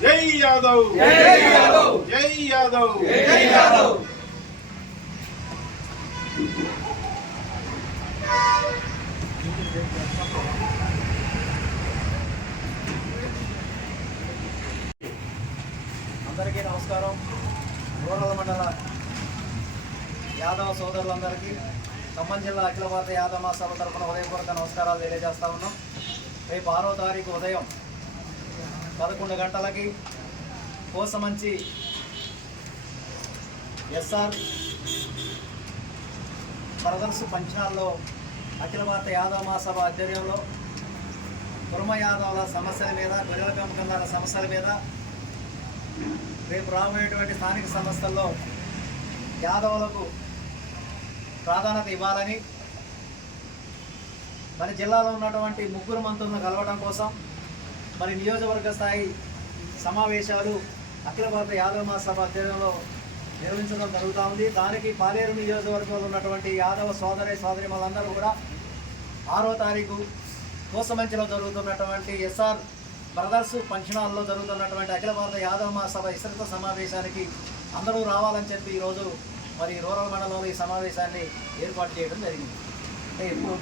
జై యాదవ్ జై యాదవ్ అందరికీ నమస్కారం. రూరల్ మండల యాదవ సోదరులందరికీ ఖమ్మం జిల్లా అఖిల భారత యాదవ మహాసభ తరఫున హృదయపూర్వక నమస్కారాలు తెలియజేస్తా ఉన్నాం రేపు ఆరో తారీఖు ఉదయం పదకొండు గంటలకి కోసమంచి ఎస్ఆర్ బ్రదర్స్ పంచాల్లో అఖిల భారత యాదవ మహాసభ ఆధ్వర్యంలో కుర్మ యాదవుల సమస్యల మీద గొర్రెల పెంపకందారుల సమస్యల మీద రేపు రాబోయేటువంటి స్థానిక సంస్థల్లో యాదవులకు ప్రాధాన్యత ఇవ్వాలని మరి జిల్లాలో ఉన్నటువంటి ముగ్గురు మంత్రులను కలవడం కోసం మరి నియోజకవర్గ స్థాయి సమావేశాలు అఖిల భారత యాదవ మహాసభ అధ్యయనంలో నిర్వహించడం జరుగుతూ ఉంది. దానికి పాలేరు నియోజకవర్గంలో ఉన్నటువంటి యాదవ సోదరి సోదరి వాళ్ళందరూ కూడా ఆరో తారీఖు కోసమంచిలో జరుగుతున్నటువంటి ఎస్ఆర్ బ్రదర్స్ పంచనాల్లో జరుగుతున్నటువంటి అఖిల భారత యాదవ మహాసభ విస్తృత సమావేశానికి అందరూ రావాలని చెప్పి ఈరోజు మరి రూరల్ మండలంలో ఈ సమావేశాన్ని ఏర్పాటు చేయడం జరిగింది. అంటే ఎప్పుడు